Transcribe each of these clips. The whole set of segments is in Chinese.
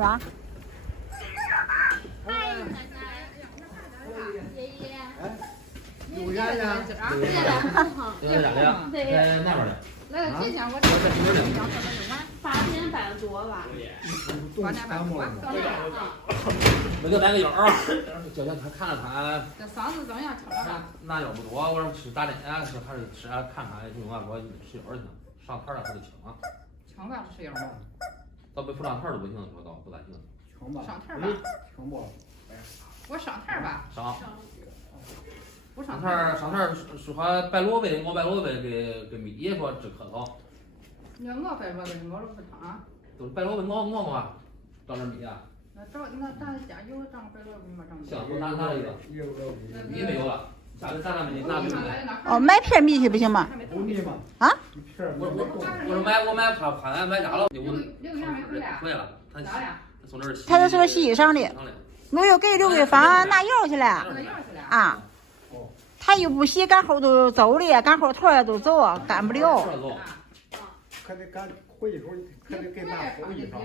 吧？嗨，奶奶，爷爷。有缘呀！那边的。来了，这讲我这讲可能有关8点半多吧。8点半多。没给来个药啊，叫他看了看。这嗓子怎么样？吃了吧？那药不多，我说吃打针啊，是还是吃啊？看看用完我吃药去呢，上摊了他就请啊。请吧，吃药吧。到不上摊都不行，说倒不咋行。上摊吧。请不？我上摊吧。上。不上摊说白萝卜，熬白萝卜给米爷说治咳嗽。你要熬白萝卜，熬了不汤。都是白萝卜熬嘛，找点米啊。那咱家有长白萝卜吗？行，我拿一个。米没有了，咱拿米拿米。哦，买片米去不行吗？有米吗？啊？我买怕买家了，6个月没回来。回来了，他从这儿。他这是个西医生的，我又给刘桂芳拿药去了。啊。他又不洗，干后都走了，干后头也都走，干不了。可得赶回去时候，可得给拿后衣裳。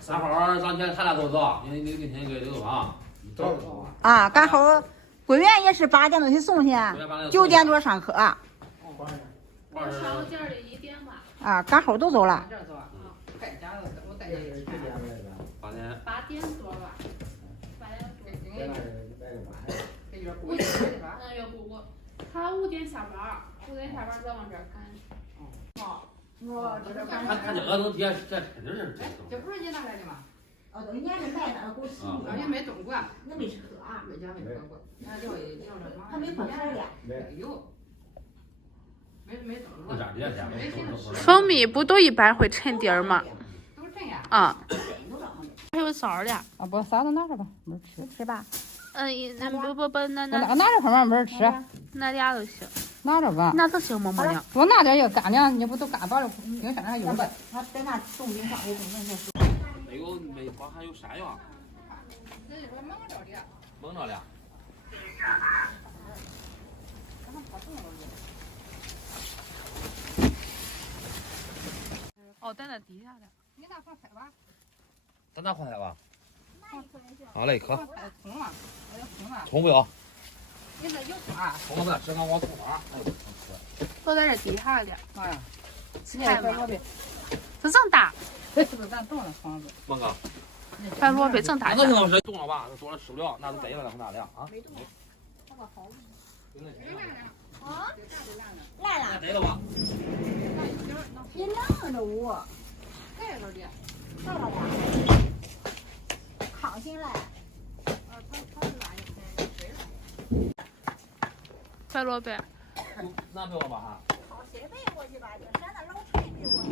3号咱前他俩都走，因为那天给刘芳走。啊，干后桂圆也是8点多去送去，9点多上课。我上午点的1点吧。啊，干后都走了。在家都我在家。8点多吧。8点多。那月姑姑，他5点下班，5点下班再往这儿赶。我这边他这个都底下这肯定是。这不是你拿来的吗？哦，对，人家是买的，给我洗的。也没动过。那没吃喝啊？没喝过。那聊这他没碰开的。有。没动过。蜂蜜不都一般会沉底儿吗？都这样。啊。还有枣的。啊不，啥都拿着吧，没吃。吃吧。不，那拿着旁边没人吃。拿俩都行。拿着吧。那都行吗？妈娘。多拿点要干粮，你不都干饱了，冰箱上还有呢。他在那冻冰上，我冻冰上。没包含有山药。那就说蒙着的。蒙着的。哦，在那底下的。你拿块菜吧。咱拿块菜吧。好嘞，可。葱嘛，葱不要。你这有花。葱不要吃，我葱花。都在这底下的。哎呀，白萝卜，这这么大。这是咱种的房子。蒙哥。白萝卜这么大。那行是冻了吧？多了吃不了，那就逮了那量啊。没冻。那个好。啊？烂了。逮了吧？你晾着我。盖着的。到了呀。扛进来。白萝卜。那没有了吧哈？靠谁背过去吧？就山那老陈背过去。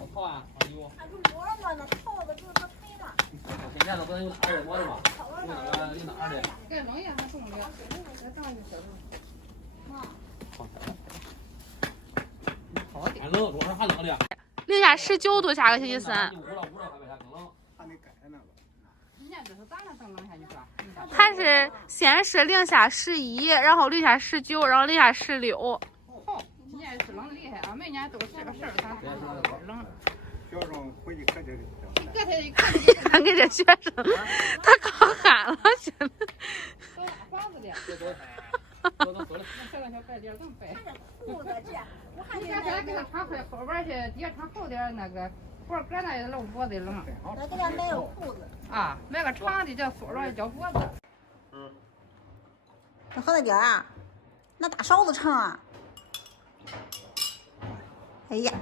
我靠啊！哎呦。那就摸了嘛，那套子就是赔了。现在都不能有哪人摸的嘛？有哪的？盖冷也还冻的。再长一小路。好点。还冷，路上还冷的。零下19度，下个星期3。它是先是零下11，然后零下19，然后零下16。今年是冷的厉害啊，每年都是12、13度冷。学生回去可得。看给这学生，他可汗了，现在。都拉房子的。那小白点怎么白？裤子这，我看你现在给他穿快后边去，底下穿厚点那个，脖搁那也露脖子冷。那给他买个裤子。啊，买个长的叫缩着叫脖子。这何大点啊？那大勺子长啊！哎呀。